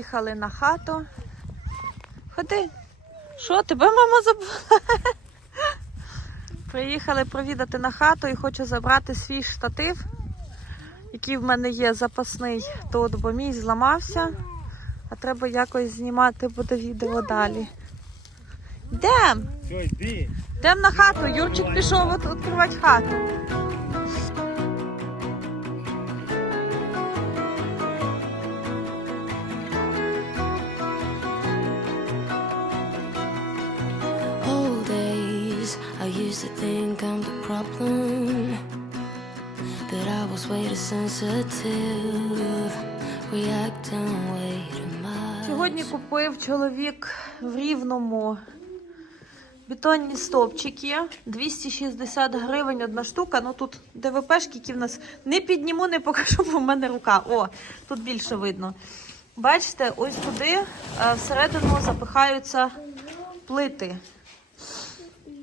Приїхали на хату. Ходи. Що, тебе мама забула? Приїхали провідати на хату і хочу забрати свій штатив, який в мене є запасний тут, бо мій зламався. А треба якось знімати буде відео далі. Йдем! Все, йди. Йдем на хату. Юрчик пішов відкривати хату. Sensitive, reacting way. Сьогодні купив чоловік в рівному бетонні стовпчики. 260 гривень одна штука. Ну тут ДВПшки, які в нас не підніму, не покажу, бо в мене рука. О, тут більше видно. Бачите, ось туди е, всередину запихаються плити.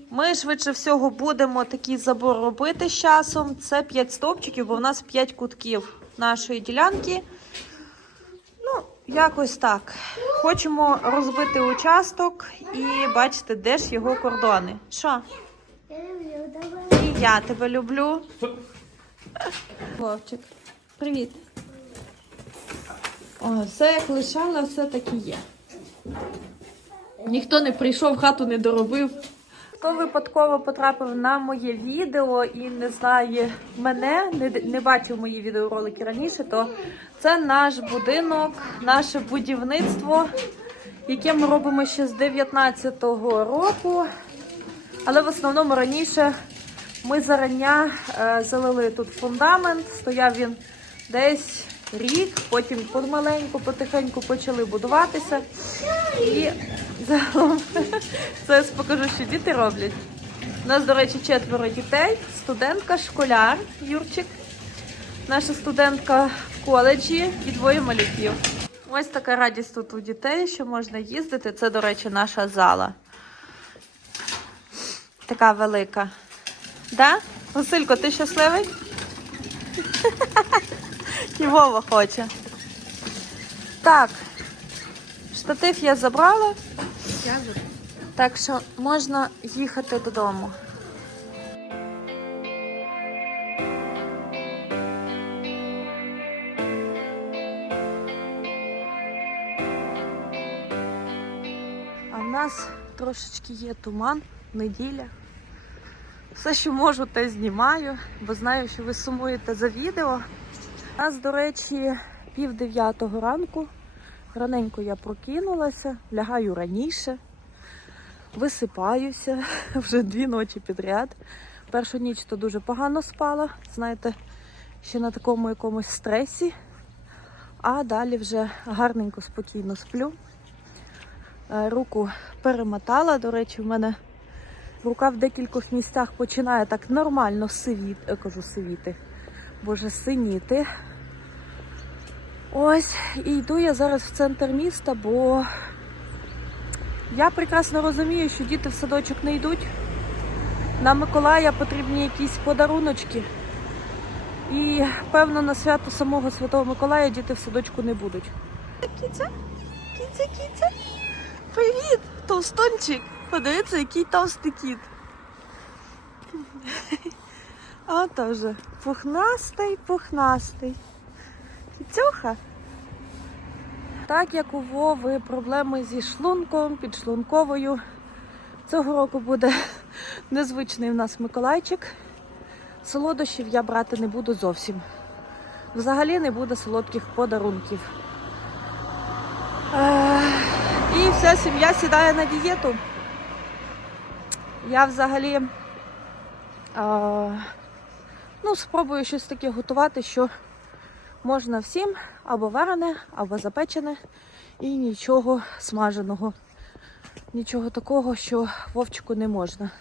Ми швидше всього будемо такий забор робити з часом. Це 5 стовпчиків, бо в нас 5 кутків нашої ділянки. Ну, якось так. Хочемо розбити участок і бачите, де ж його кордони. Що? І я тебе люблю. Вовчик, привіт. О, все як лишала, все так і є. Ніхто не прийшов, хату не доробив. Хто випадково потрапив на моє відео і не знає мене, не, не бачив мої відеоролики раніше, то це наш будинок, наше будівництво, яке ми робимо ще з 19-го року. Але в основному раніше ми зарання е, залили тут фундамент, стояв він десь рік, потім помаленьку, потихеньку почали будуватися. І загалом я покажу, що діти роблять. У нас, до речі, четверо дітей, студентка, школяр Юрчик, наша студентка в коледжі і двоє малюків. Ось така радість тут у дітей, що можна їздити. Це, до речі, наша зала. Така велика. Да? Василько, ти щасливий? І Вова хоче. Так, штатив я забрала. Так що можна їхати додому. А в нас трошечки є туман, неділя. Все, що можу, те знімаю, бо знаю, що ви сумуєте за відео. У нас, до речі, пів дев'ятого ранку. Раненько я прокинулася, лягаю раніше, висипаюся вже дві ночі підряд. Першу ніч то дуже погано спала, знаєте, ще на такому якомусь стресі. А далі вже гарненько, спокійно сплю. Е, Руку перемотала. До речі, в мене рука в декількох місцях починає так нормально сивіти, е, кажу сивіти, боже, синіти. Ось, і йду я зараз в центр міста, бо я прекрасно розумію, що діти в садочок не йдуть. На Миколая потрібні якісь подаруночки. І певно на свято самого Святого Миколая діти в садочку не будуть. Кіця, кіця, кіця. Привіт, товстончик. Подивіться, який товстий кіт. А теж пухнастий, пухнастий. Кіцюха. Так як у Вови проблеми зі шлунком, підшлунковою. Цього року буде незвичний в нас Миколайчик. Солодощів я брати не буду зовсім. Взагалі не буде солодких подарунків. І вся сім'я сідає на дієту. Я взагалі е, ну, спробую щось таке готувати, що можна всім або варене, або запечене, і нічого смаженого. Нічого такого, що вовчику не можна.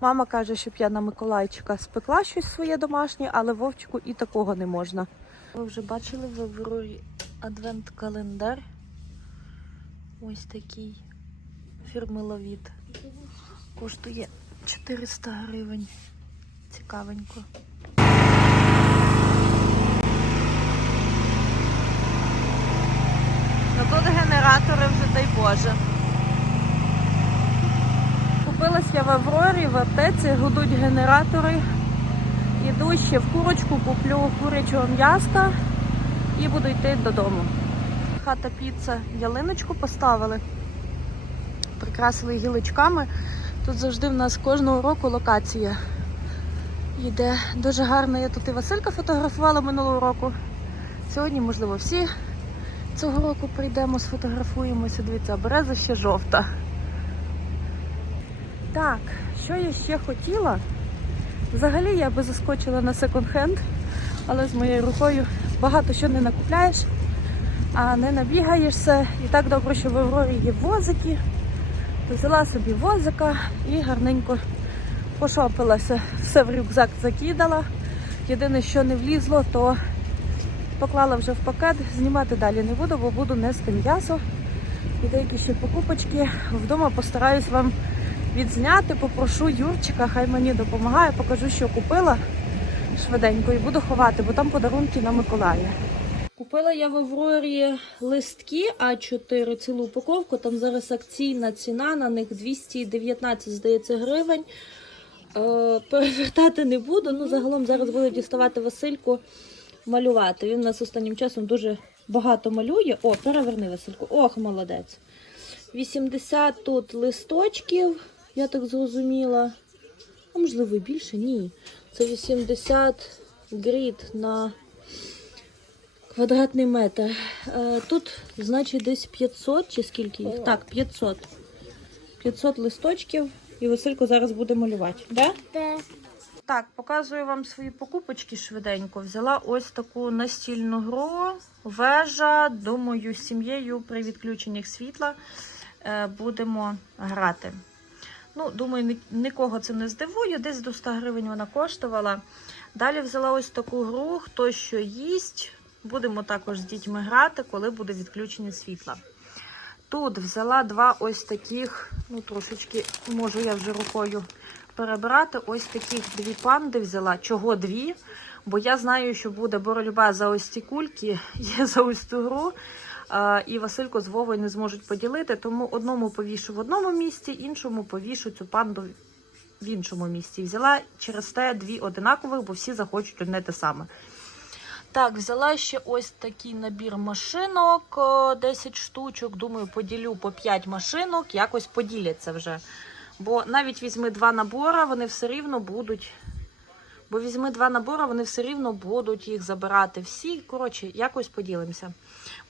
Мама каже, щоб я на Миколайчика спекла щось своє домашнє, але вовчику і такого не можна. Ви вже бачили в Аврорі адвент-календар. Ось такий фірми Ловіт. Коштує 400 гривень. Цікавенько. Ну тут генератори Боже. Купилась я в Аврорі, в аптеці, гудуть генератори. Іду ще в курочку, куплю курячого м'яска і буду йти додому. Хата піца ялиночку поставили, прикрасили гілочками. Тут завжди в нас кожного року локація йде. Дуже гарно. Я тут і Василька фотографувала минулого року. Сьогодні, можливо, всі цього року прийдемо, сфотографуємося. Дивіться, береза ще жовта. Так, що я ще хотіла? Взагалі я би заскочила на секонд-хенд, але з моєю рукою багато що не накупляєш, а не набігаєшся. І так добре, що в Аврорі є возики. Взяла собі возика і гарненько пошопилася. Все в рюкзак закидала. Єдине, що не влізло, то поклала вже в пакет. Знімати далі не буду, бо буду нести м'ясо і деякі ще покупочки. Вдома постараюсь вам відзняти, попрошу Юрчика, хай мені допомагає, покажу, що купила швиденько і буду ховати, бо там подарунки на Миколая. Купила я в Аврорі листки А4, цілу упаковку. Там зараз акційна ціна, на них 219, здається, гривень. Е, перевертати не буду. Ну, загалом зараз буду діставати Васильку малювати. Він у нас останнім часом дуже багато малює. О, переверни Васильку. Ох, молодець. 80 тут листочків, я так зрозуміла. А можливо більше? Ні. Це 80 грід на квадратний метр. Е, Тут, значить, десь 500 чи скільки їх? Так, 500. 500 листочків. І Василько зараз буде малювати. Да? Так, показую вам свої покупочки швиденько. Взяла ось таку настільну гру, вежа. Думаю, з сім'єю при відключенні світла е, будемо грати. Ну, думаю, нікого це не здивує. Десь до 100 гривень вона коштувала. Далі взяла ось таку гру, хто що їсть. Будемо також з дітьми грати, коли буде відключення світла. Тут взяла два ось таких, ну трошечки можу я вже рукою перебирати. Ось таких дві панди взяла. Чого дві? Бо я знаю, що буде боротьба за ось ці кульки, є за ось цю гру. І Василько з Вовою не зможуть поділити, тому одному повішу в одному місці, іншому повішу цю панду в іншому місці. Взяла через те дві одинакових, бо всі захочуть одне те саме. Так, взяла ще ось такий набір машинок, о, 10 штучок. Думаю, поділю по 5 машинок, якось поділяться вже. Бо навіть візьми два набори, вони все рівно будуть. Бо візьми два набори, вони все рівно будуть їх забирати всі. Коротше, якось поділимося.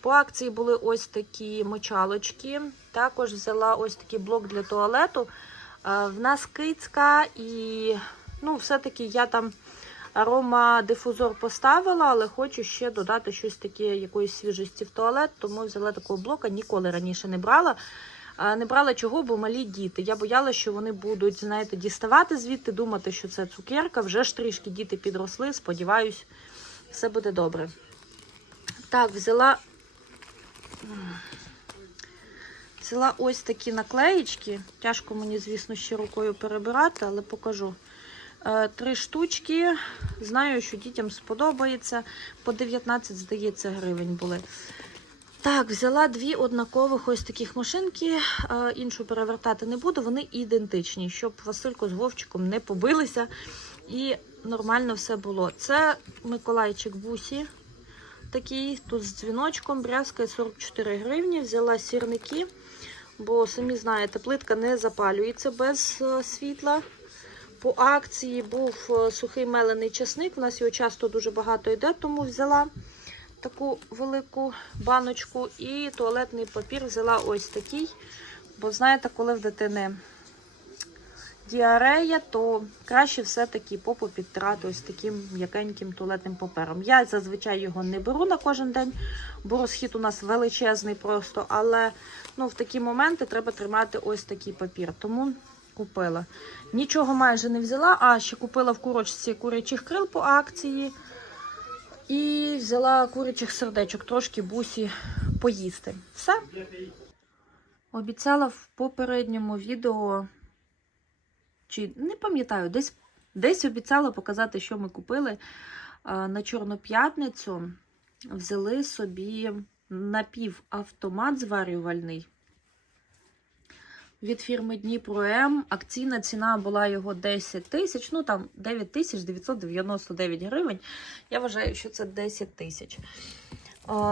По акції були ось такі мочалочки. Також взяла ось такий блок для туалету. Е, В нас кицька і ну, все-таки я там аромадифузор поставила, але хочу ще додати щось таке, якоїсь свіжості в туалет, тому взяла такого блока, ніколи раніше не брала. Не брала чого, бо малі діти. Я боялася, що вони будуть, знаєте, діставати звідти, думати, що це цукерка. Вже ж трішки діти підросли. Сподіваюсь, все буде добре. Так, взяла. Взяла ось такі наклеїчки. Тяжко мені, звісно, ще рукою перебирати, але покажу. Е, Три штучки. Знаю, що дітям сподобається. По 19, здається, гривень були. Так, взяла дві однакових ось таких машинки. Е, Іншу перевертати не буду. Вони ідентичні, щоб Василько з Вовчиком не побилися і нормально все було. Це Миколайчик Бусі. Такий тут з дзвіночком, брязкає 44 гривні. Взяла сірники, бо самі знаєте, плитка не запалюється без е, світла. По акції був е, сухий мелений часник. У нас його часто дуже багато йде, тому взяла таку велику баночку. І туалетний папір взяла ось такий. Бо знаєте, коли в дитини діарея, то краще все-таки попу підтирати ось таким м'якеньким туалетним папером. Я зазвичай його не беру на кожен день, бо розхід у нас величезний просто. Але ну, в такі моменти треба тримати ось такий папір. Тому купила. Нічого майже не взяла, а ще купила в курочці курячих крил по акції. І взяла курячих сердечок, трошки бусі поїсти. Все. Обіцяла в попередньому відео, чи не пам'ятаю, десь, десь обіцяла показати, що ми купили на Чорну п'ятницю. Взяли собі напівавтомат зварювальний від фірми Дніпро М. Акційна ціна була його 10 тисяч, ну там 9 тисяч 999 гривень. Я вважаю, що це 10 тисяч.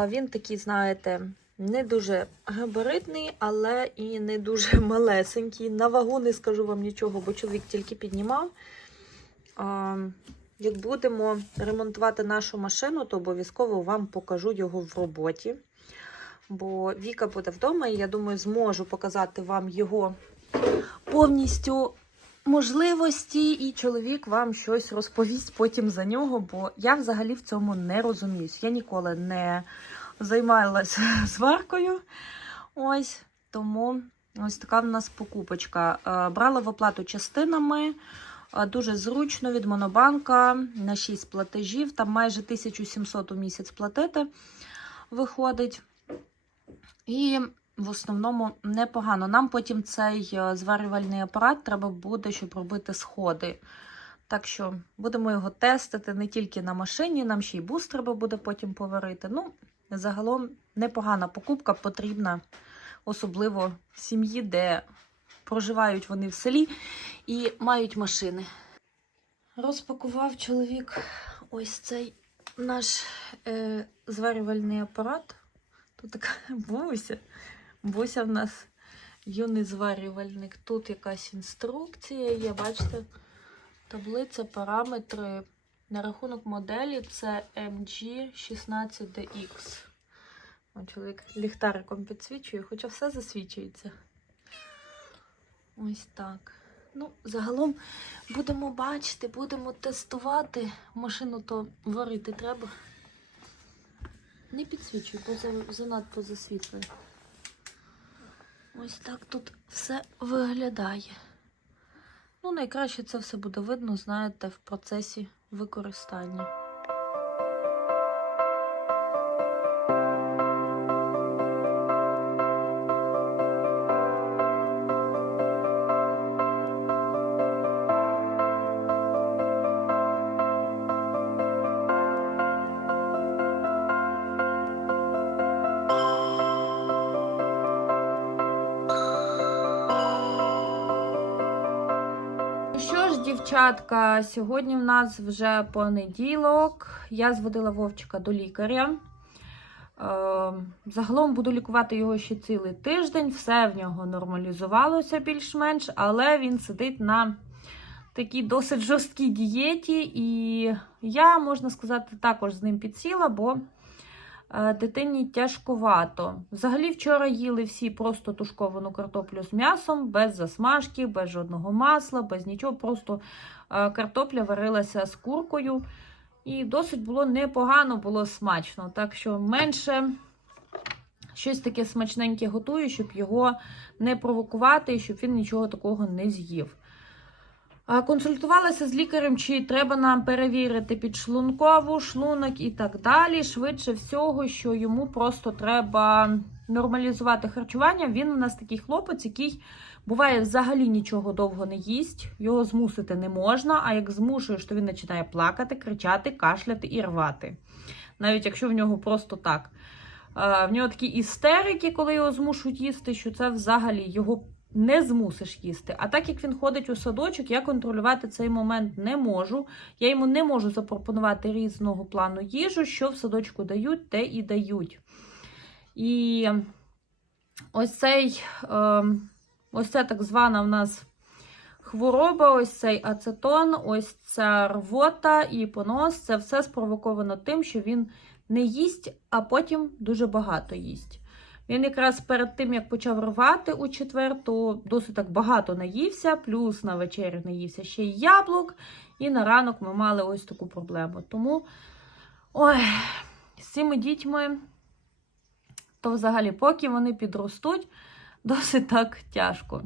Він такий, знаєте, не дуже габаритний, але і не дуже малесенький. На вагу не скажу вам нічого, бо чоловік тільки піднімав. Як будемо ремонтувати нашу машину, то обов'язково вам покажу його в роботі. Бо Віка буде вдома, і я думаю, зможу показати вам його повністю можливості, і чоловік вам щось розповість потім за нього, бо я взагалі в цьому не розуміюсь. Я ніколи не займалася зваркою. Ось тому ось така в нас покупочка. Е, Брала в оплату частинами. Е, Дуже зручно від Монобанка на 6 платежів. Там майже 1700 у місяць платити виходить. І в основному непогано. Нам потім цей е, зварювальний апарат треба буде, щоб робити сходи. Так що будемо його тестити не тільки на машині, нам ще й бус треба буде потім поварити. Ну, загалом непогана покупка потрібна, особливо сім'ї, де проживають вони в селі і мають машини. Розпакував чоловік ось цей наш е, зварювальний апарат. Тут така буся. Буся в нас юний зварювальник. Тут якась інструкція є, бачите, таблиця, параметри. На рахунок моделі це MG16DX. О, чоловік ліхтариком підсвічує, хоча все засвічується. Ось так. Ну, загалом будемо бачити, будемо тестувати. Машину то варити треба. Не підсвічуй, бо занадто засвітлює. Ось так тут все виглядає. Ну, найкраще це все буде видно, знаєте, в процесі використання. Що ж, дівчатка, сьогодні в нас вже понеділок. Я зводила Вовчика до лікаря. Е, Загалом буду лікувати його ще цілий тиждень. Все в нього нормалізувалося більш-менш, але він сидить на такій досить жорсткій дієті. І я, можна сказати, також з ним підсіла, бо дитині тяжкувато. Взагалі, вчора їли всі просто тушковану картоплю з м'ясом, без засмажки, без жодного масла, без нічого. Просто картопля варилася з куркою. І досить було непогано, було смачно. Так що менше щось таке смачненьке готую, щоб його не провокувати і щоб він нічого такого не з'їв. Консультувалася з лікарем, чи треба нам перевірити підшлункову, шлунок і так далі. Швидше всього, що йому просто треба нормалізувати харчування. Він у нас такий хлопець, який буває взагалі нічого довго не їсть, його змусити не можна. А як змушуєш, то він починає плакати, кричати, кашляти і рвати. Навіть якщо в нього просто так. В нього такі істерики, коли його змушують їсти, що це взагалі його не змусиш їсти. А так як він ходить у садочок, я контролювати цей момент не можу. Я йому не можу запропонувати різного плану їжу, що в садочку дають, те і дають. І ось цей, е, ось це так звана в нас хвороба, ось цей ацетон, ось ця рвота і понос. Це все спровоковано тим, що він не їсть, а потім дуже багато їсть. Він якраз перед тим, як почав рвати у четвер, то досить так багато наївся, плюс на вечерю наївся ще й яблук, і на ранок ми мали ось таку проблему. Тому, ой, з цими дітьми, то взагалі, поки вони підростуть, досить так тяжко.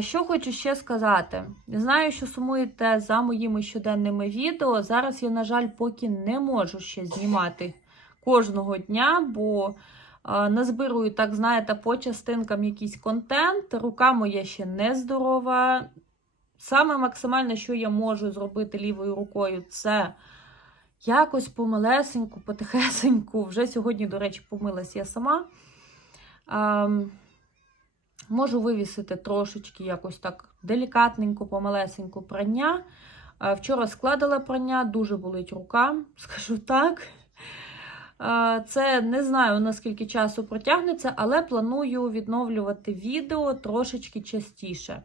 Що хочу ще сказати. Знаю, що сумуєте за моїми щоденними відео. Зараз я, на жаль, поки не можу ще знімати кожного дня, бо назбирую, так знаєте, по частинкам якийсь контент. Рука моя ще не здорова. Саме максимальне, що я можу зробити лівою рукою, це якось помалесеньку, потихесеньку. Вже сьогодні, до речі, помилась я сама. Ем, можу вивісити трошечки якось так делікатненько, помалесеньку прання. Е, Вчора складала прання, дуже болить рука, скажу так. Е, Це не знаю наскільки часу протягнеться, але планую відновлювати відео трошечки частіше.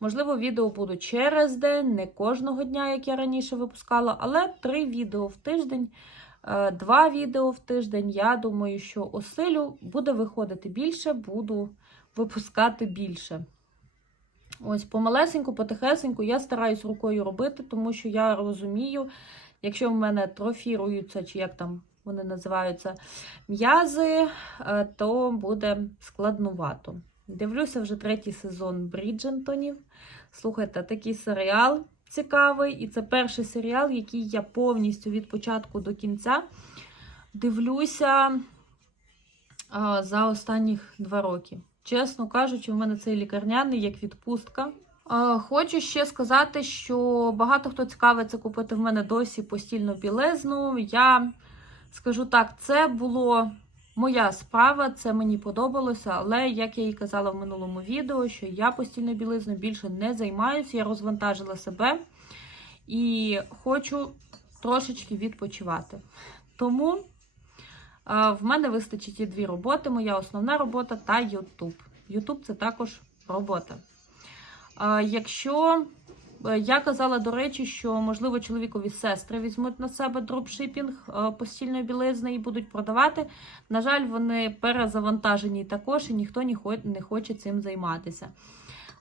Можливо, відео будуть через день, не кожного дня, як я раніше випускала, але три відео в тиждень, е, два відео в тиждень. Я думаю, що осилю буде виходити більше, буду випускати більше. Ось помалесеньку, потихесеньку я стараюсь рукою робити, тому що я розумію, якщо в мене трофіруються, чи як там вони називаються, м'язи, е, то буде складнувато. Дивлюся вже третій сезон Бріджентонів. Слухайте, такий серіал цікавий, і це перший серіал, який я повністю від початку до кінця дивлюся а, за останніх два роки. Чесно кажучи, у мене цей лікарняний як відпустка. А, Хочу ще сказати, що багато хто цікавиться купити в мене досі постільну білизну. Я скажу так, це було моя справа, це мені подобалося, але як я і казала в минулому відео, що я постільною білизною більше не займаюся, я розвантажила себе і хочу трошечки відпочивати. Тому в мене вистачить і дві роботи: моя основна робота та YouTube. YouTube це також робота. Якщо я казала, до речі, що можливо чоловікові сестри візьмуть на себе дропшипінг е, постільної білизни і будуть продавати. На жаль, вони перезавантажені також, і ніхто не хоче цим займатися.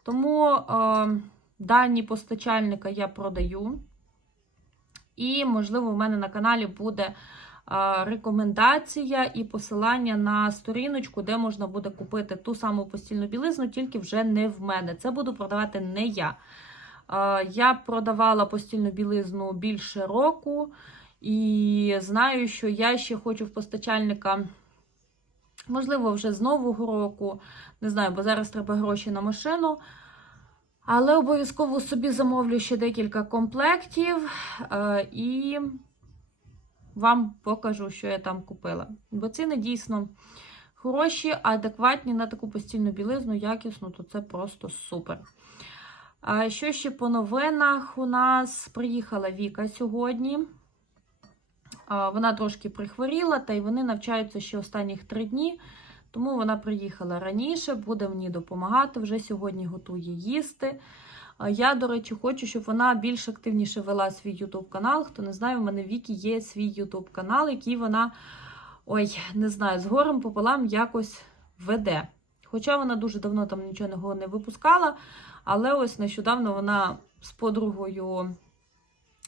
Тому е, дані постачальника я продаю. І, можливо, в мене на каналі буде е, рекомендація і посилання на сторіночку, де можна буде купити ту саму постільну білизну, тільки вже не в мене. Це буду продавати не я. Я продавала постільну білизну більше року, і знаю, що я ще хочу в постачальника, можливо, вже з нового року. Не знаю, бо зараз треба гроші на машину. Але обов'язково собі замовлю ще декілька комплектів е, і вам покажу, що я там купила. Бо ціни дійсно хороші, адекватні на таку постільну білизну, якісну, то це просто супер. А що ще по новинах? У нас приїхала Віка сьогодні. Вона трошки прихворіла, та й вони навчаються ще останніх три дні. Тому вона приїхала раніше, буде мені допомагати. Вже сьогодні готує їсти. Я, до речі, хочу, щоб вона більш активніше вела свій YouTube канал. Хто не знає, у мене в Вікі є свій YouTube канал, який вона, ой, не знаю, з пополам якось веде. Хоча вона дуже давно там нічого не випускала, але ось нещодавно вона з подругою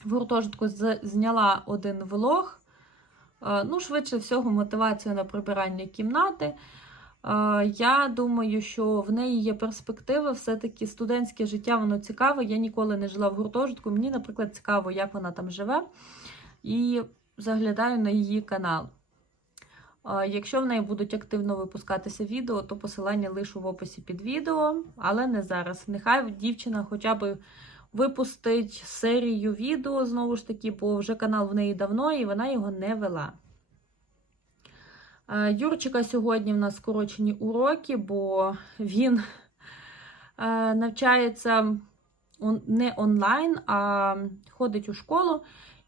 в гуртожитку зняла один влог. Е, Ну, швидше всього, мотивація на прибирання кімнати. Е, Я думаю, що в неї є перспективи. Все-таки студентське життя воно цікаве. Я ніколи не жила в гуртожитку. Мені, наприклад, цікаво, як вона там живе. І заглядаю на її канал. Якщо в неї будуть активно випускатися відео, то посилання лишу в описі під відео, але не зараз. Нехай дівчина хоча б випустить серію відео, знову ж таки, бо вже канал в неї давно і вона його не вела. Юрчика сьогодні в нас скорочені уроки, бо він навчається не онлайн, а ходить у школу,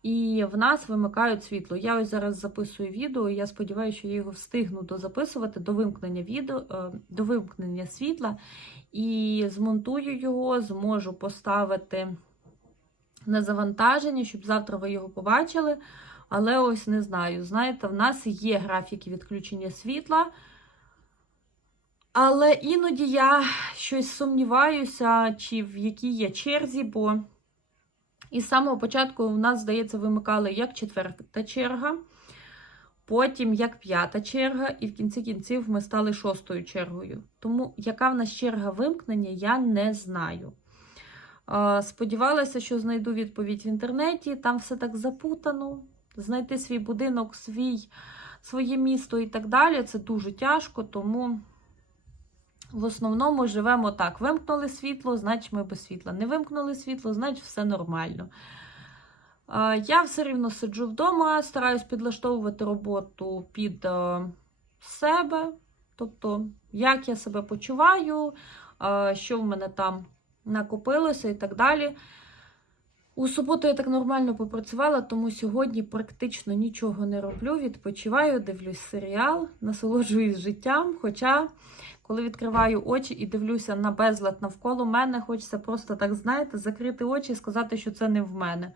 і в нас вимикають світло. Я ось зараз записую відео, і я сподіваюся, що я його встигну дозаписувати до вимкнення відео, е, до вимкнення світла. І змонтую його, зможу поставити на завантаження, щоб завтра ви його побачили. Але ось не знаю. Знаєте, в нас є графіки відключення світла. Але іноді я щось сумніваюся, чи в якій є черзі, бо із самого початку в нас, здається, вимикали як четверта черга, потім як п'ята черга, і в кінці кінців ми стали шостою чергою. Тому яка в нас черга вимкнення, я не знаю. Сподівалася, що знайду відповідь в інтернеті. Там все так запутано. Знайти свій будинок, свій, своє місто і так далі. Це дуже тяжко, тому в основному живемо так. Вимкнули світло, значить ми без світла. Не вимкнули світло, значить все нормально. Я все рівно сиджу вдома, стараюсь підлаштовувати роботу під е, себе. Тобто, як я себе почуваю, е, що в мене там накопилося і так далі. У суботу я так нормально попрацювала, тому сьогодні практично нічого не роблю. Відпочиваю, дивлюсь серіал, насолоджуюсь життям. Хоча, коли відкриваю очі і дивлюся на безлад навколо мене, хочеться просто так, знаєте, закрити очі і сказати, що це не в мене.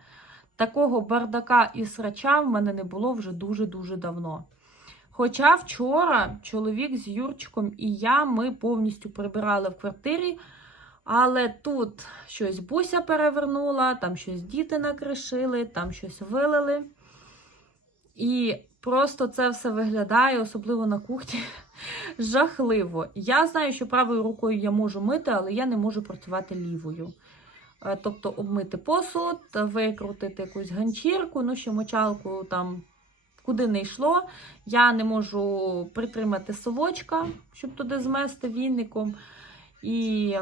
Такого бардака і срача в мене не було вже дуже-дуже давно. Хоча вчора чоловік з Юрчиком і я ми повністю прибирали в квартирі, але тут щось буся перевернула, там щось діти накришили, там щось вилили. І просто це все виглядає, особливо на кухні, жахливо. Я знаю, що правою рукою я можу мити, але я не можу працювати лівою. Е, Тобто обмити посуд, викрутити якусь ганчірку, ну що мочалку там куди не йшло. Я не можу притримати совочка, щоб туди змести віником. І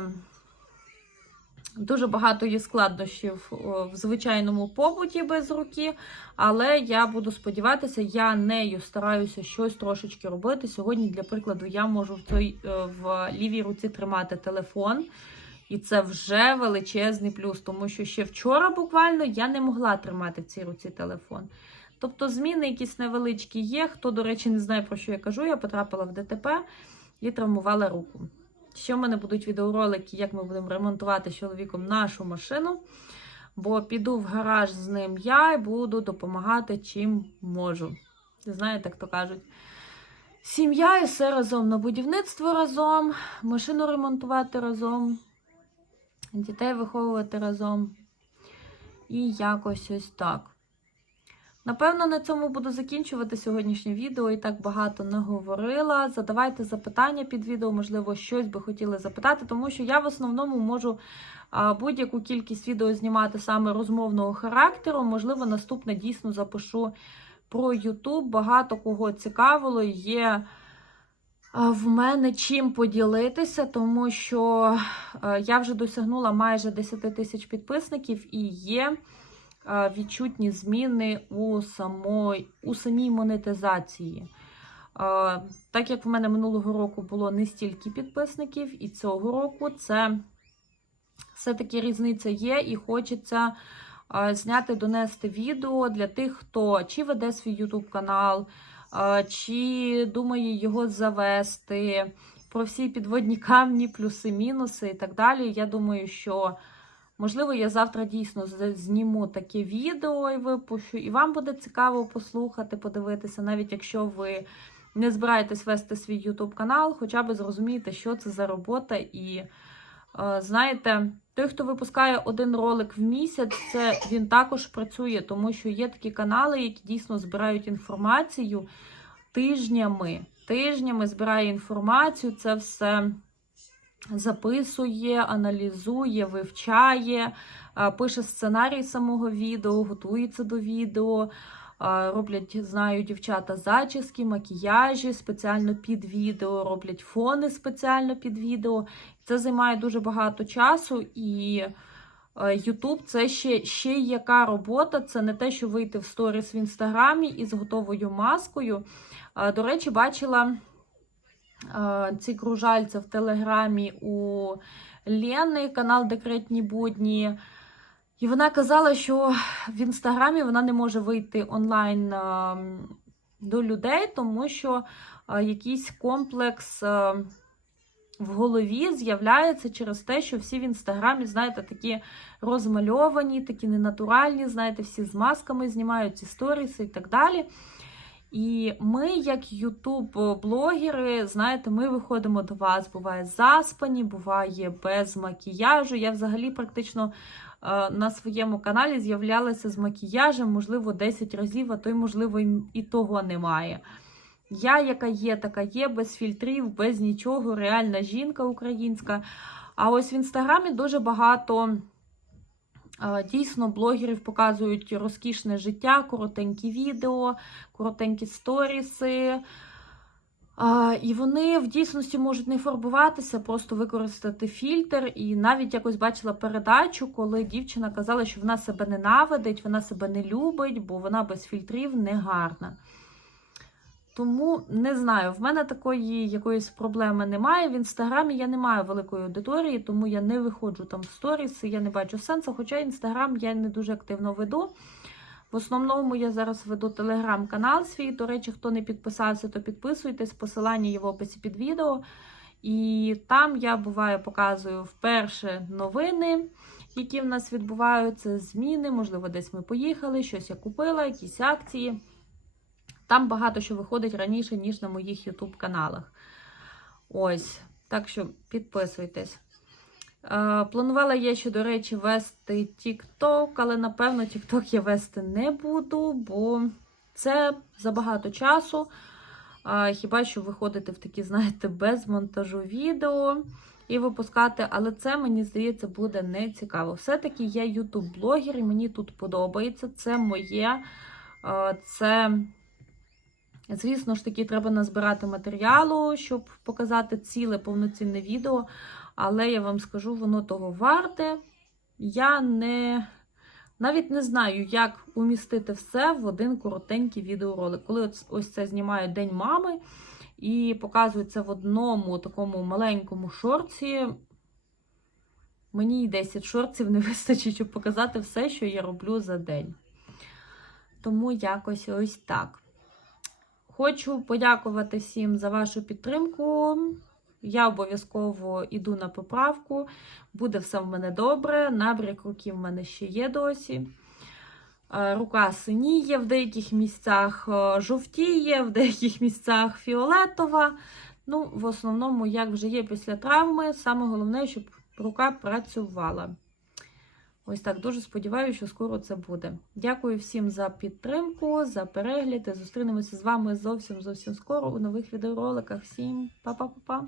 дуже багато є складнощів в звичайному побуті без руки, але я буду сподіватися, я нею стараюся щось трошечки робити. Сьогодні, для прикладу, я можу в, цій, е, в лівій руці тримати телефон. І це вже величезний плюс, тому що ще вчора буквально я не могла тримати в цій руці телефон. Тобто зміни якісь невеличкі є. Хто, до речі, не знає, про що я кажу, я потрапила в ДТП і травмувала руку. Ще в мене будуть відеоролики, як ми будемо ремонтувати з чоловіком нашу машину. Бо піду в гараж з ним я і буду допомагати чим можу. Знаєте, як то кажуть. Сім'я і все разом на будівництво разом, машину ремонтувати разом, дітей виховувати разом. І якось ось так. Напевно, на цьому буду закінчувати сьогоднішнє відео. І так багато наговорила. Задавайте запитання під відео, можливо, щось би хотіли запитати, тому що я в основному можу будь-яку кількість відео знімати саме розмовного характеру. Можливо, наступне дійсно запишу про YouTube. Багато кого цікавило. Є в мене чим поділитися, тому що я вже досягнула майже 10 тисяч підписників і є відчутні зміни у самой, у самій монетизації. Так як в мене минулого року було не стільки підписників, і цього року це все-таки різниця є, і хочеться зняти, донести відео для тих, хто чи веде свій YouTube канал, чи думає його завести, про всі підводні камні, плюси, мінуси і так далі. Я думаю, що. Можливо, я завтра дійсно зніму таке відео і випущу, і вам буде цікаво послухати, подивитися, навіть якщо ви не збираєтесь вести свій YouTube канал, хоча б зрозумієте, що це за робота. І е, знаєте, той, хто випускає один ролик в місяць, це він також працює, тому що є такі канали, які дійсно збирають інформацію тижнями. Тижнями збирає інформацію, це все записує, аналізує, вивчає, пише сценарій самого відео, готується до відео. Роблять, знаю, дівчата зачіски, макіяжі спеціально під відео, роблять фони спеціально під відео. Це займає дуже багато часу і Ютуб це ще, ще яка робота. Це не те, що вийти в сторіс в інстаграмі із готовою маскою. До речі, бачила ці кружальця в Телеграмі у Лени, канал Декретні будні. І вона казала, що в інстаграмі вона не може вийти онлайн е, до людей, тому що е, якийсь комплекс е, в голові з'являється через те, що всі в інстаграмі, знаєте, такі розмальовані, такі ненатуральні, знаєте, всі з масками знімають ці сторіси і так далі. І ми, як ютуб-блогери, знаєте, ми виходимо до вас, буває заспані, буває без макіяжу. Я взагалі практично е, на своєму каналі з'являлася з макіяжем, можливо, 10 разів, а то й, можливо, і- і того немає. Я, яка є, така є, без фільтрів, без нічого, реальна жінка українська. А ось в інстаграмі дуже багато. Дійсно, блогерів показують розкішне життя, коротенькі відео, коротенькі сторіси. І вони в дійсності можуть не фарбуватися, просто використати фільтр. І навіть якось бачила передачу, коли дівчина казала, що вона себе ненавидить, вона себе не любить, бо вона без фільтрів не гарна. Тому не знаю, в мене такої якоїсь проблеми немає. В інстаграмі я не маю великої аудиторії, тому я не виходжу там в сторіси, я не бачу сенсу. Хоча інстаграм я не дуже активно веду. В основному я зараз веду телеграм-канал свій. До речі, хто не підписався, то підписуйтесь. Посилання є в описі під відео. І там я буває показую вперше новини, які в нас відбуваються, зміни. Можливо, десь ми поїхали, щось я купила, якісь акції. Там багато що виходить раніше, ніж на моїх YouTube каналах. Ось, так що підписуйтесь. Е, Планувала я ще, до речі, вести TikTok, але напевно TikTok я вести не буду, бо це забагато часу. Хіба що виходити в такі, знаєте, без монтажу відео і випускати, але це, мені здається, буде не цікаво. Все-таки я ютуб-блогер, і мені тут подобається. Це моє. Е, Це, звісно ж таки, треба назбирати матеріалу, щоб показати ціле повноцінне відео. Але я вам скажу, воно того варте. Я не навіть не знаю, як умістити все в один коротенький відеоролик. Коли ось, це знімаю День мами і показую це в одному такому маленькому шорці. Мені і 10 шорців не вистачить, щоб показати все, що я роблю за день. Тому якось ось так. Хочу подякувати всім за вашу підтримку. Я обов'язково йду на поправку, буде все в мене добре. Набряк руки в мене ще є досі. Е, Рука синіє в деяких місцях, е, жовтіє, в деяких місцях фіолетова. Ну, в основному, як вже є після травми, саме головне, щоб рука працювала. Ось так дуже сподіваюся, що скоро це буде. Дякую всім за підтримку, за перегляди. Зустрінемося з вами зовсім зовсім скоро у нових відеороликах. Всім па-па-па-па!